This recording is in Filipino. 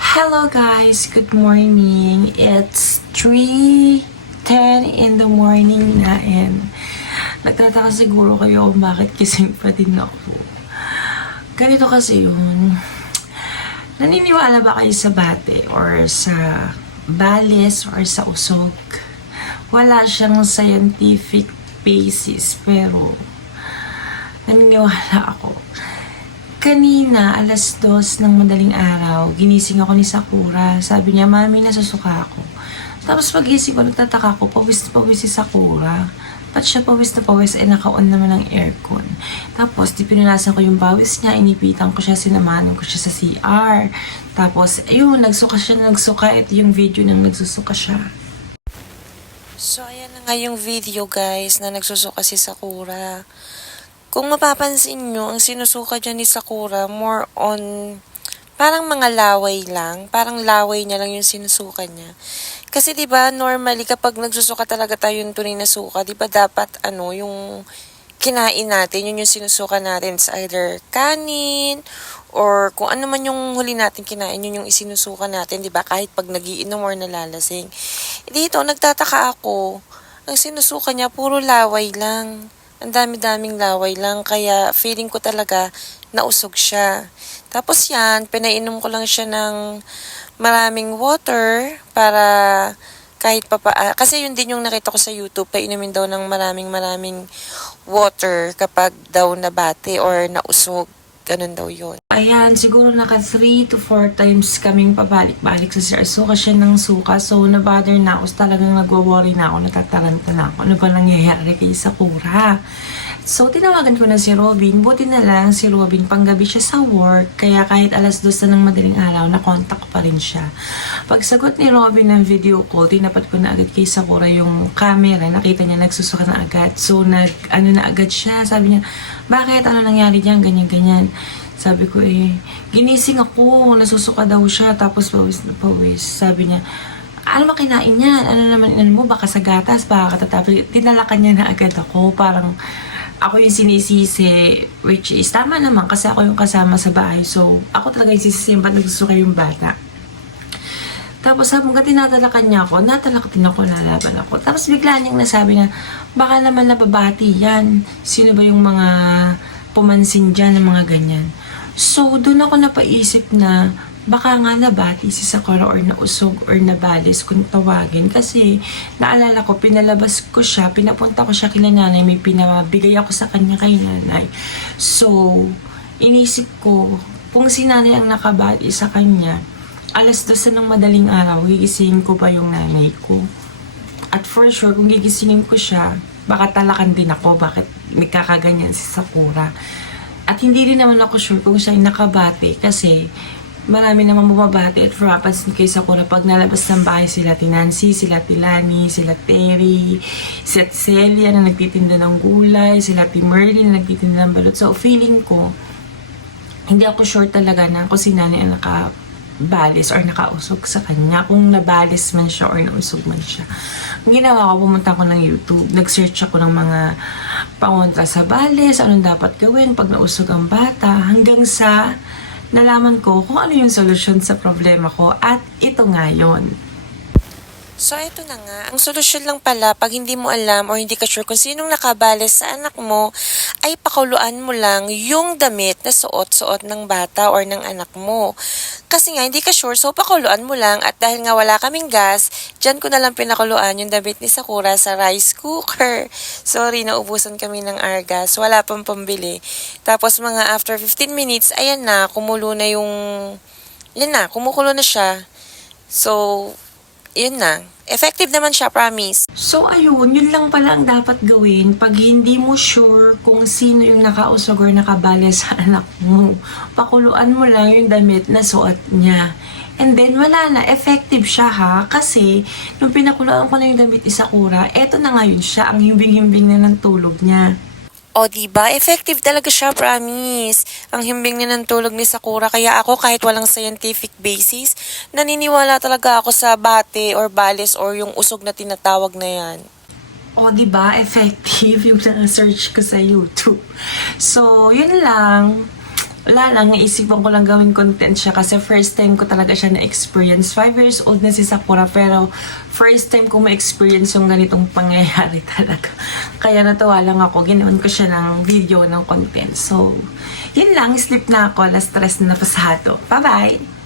Hello guys, good morning. It's 3:10 in the morning na and nagtataka siguro kayo kung bakit gising pa din ako. Ganito kasi yun. Naniniwala ba kayo sa bate or sa balis or sa usog? Wala siyang scientific basis pero naniniwala ako. Kanina, 2:00 ng madaling araw, ginising ako ni Sakura. Sabi niya, Mami, nasusuka ako. Tapos pagising ko, nagtataka ko, pawis na pawis si Sakura. Ba't siya pawis na pawis, naka-on naman ang aircon. Tapos, pinunasan ko yung pawis niya, inipitan ko siya, sinamahan ko siya sa CR. Tapos, ayun, nagsuka siya, Ito yung video nang nagsusuka siya. So, ayan na nga yung video guys na nagsusuka si Sakura. Kung mapapansin nyo, ang sinusuka dyan ni Sakura, more on, parang mga laway lang. Parang laway niya lang yung sinusuka niya. Kasi 'di ba normally kapag nagsusuka talaga tayo yung tunay na suka, 'di ba dapat yung kinain natin, yun yung sinusuka natin sa either kanin, or kung ano man yung huli natin kinain, yun yung isinusuka natin, 'di ba? Kahit pag nagiinom or nalalasing. Dito, nagtataka ako, ang sinusuka niya, puro laway lang. Ang dami-daming laway lang, kaya feeling ko talaga nausog siya. Tapos yan, pinainom ko lang siya ng maraming water para kahit kasi yun din yung nakita ko sa YouTube, painumin daw ng maraming water kapag daw nabate or nausog. Ganun daw yun. Ayan, siguro naka 3 to 4 times kaming pabalik-balik sa CR. Suka siya ng suka. So, na-bother na ako. Talagang nagwo-worry na ako. Natataranta na ako. Ano ba nangyayari kay Sakura? So, tinawagan ko na si Robin. Buti na lang si Robin, panggabi siya sa work. Kaya kahit 2:00 na ng madaling araw, na-contact pa rin siya. Pagsagot ni Robin ng video call, tinapat ko na agad kay Sakura yung camera. Nakita niya, nagsusuka na agad. So, na agad siya. Sabi niya, bakit? Ano nangyari diyan? Ganyan-ganyan. Sabi ko ginising ako, nasusuka daw siya, tapos pawis na pawis. Sabi niya, ano makinain yan? Ano naman mo? Baka sa gatas, baka katatabi. Tinalakan niya na agad ako, parang ako yung sinisisi, which is tama naman kasi ako yung kasama sa bahay. So, ako talaga yung sisisi, ba't nagsusuka yung bata? Tapos hanggang tinatalakan niya ako, natalakatin ako, nalaban ako. Tapos bigla niyang nasabi na, baka naman nababati yan. Sino ba yung mga pumansin dyan ng mga ganyan? So, doon ako napaisip na, baka nga nabati si Sakura or nausog or nabalis kung tawagin. Kasi, naalala ko, pinalabas ko siya, pinapunta ko siya kila nanay, may pinabigay ako sa kanya kay nanay. So, inisip ko, kung si nanay ang nakabati sa kanya, 2:00 ng madaling araw, gigisingin ko ba yung nanay ko? At for sure, kung gigisingin ko siya, baka talakan din ako, bakit may kakaganyan si Sakura. At hindi rin naman ako sure kung siya yung nakabate kasi marami naman bumabate at for happens kay Sakura pag nalabas ng bahay sila Nancy, sila Lani, sila Terry, sila Celia na nagtitinda ng gulay, sila Merly na nagtitinda ng balot. So feeling ko, hindi ako sure talaga na kung si nanay ang nakabalis or nakausog sa kanya, kung nabalis man siya or nausog man siya. Ang ginawa ko, pumunta ko ng YouTube, nag-search ako ng mga pangontra sa balis, anong dapat gawin pag nausog ang bata, hanggang sa nalaman ko kung ano yung solusyon sa problema ko, at ito nga yun. So, ito na nga. Ang solusyon lang pala, pag hindi mo alam or hindi ka sure kung sinong nakabalis sa anak mo, ay pakuluan mo lang yung damit na suot-suot ng bata or ng anak mo. Kasi nga, hindi ka sure, so pakuluan mo lang. At dahil nga wala kaming gas, dyan ko na lang pinakuluan yung damit ni Sakura sa rice cooker. Sorry, naubusan kami ng argas. Wala pang pambili. Tapos mga after 15 minutes, ayan na, kumulo na kumukulo na siya. So, yun na. Effective naman siya, promise. So ayun, yun lang pala ang dapat gawin pag hindi mo sure kung sino yung nakausog or nakabalis sa anak mo. Pakuluan mo lang yung damit na suot niya. And then, wala na. Effective siya ha. Kasi, nung pinakuluan ko na yung damit ni Sakura, eto na ngayon siya, ang himbing-himbing na ng tulog niya. O, diba? Effective talaga siya, promise. Ang himbing na ng tulog ni Sakura. Kaya ako, kahit walang scientific basis, naniniwala talaga ako sa bate or balis or yung usog na tinatawag na yan. O, diba? Effective yung na-search ko sa YouTube. So, yun lang. wala lang, naisipan ko lang gawin content siya kasi first time ko talaga siya na-experience. 5 years old na si Sakura pero first time ko ma-experience yung ganitong pangyayari talaga. Kaya natuwa lang ako, ginawan ko siya ng video ng content. So, yun lang, sleep na ako, na stress na pasado. Bye-bye!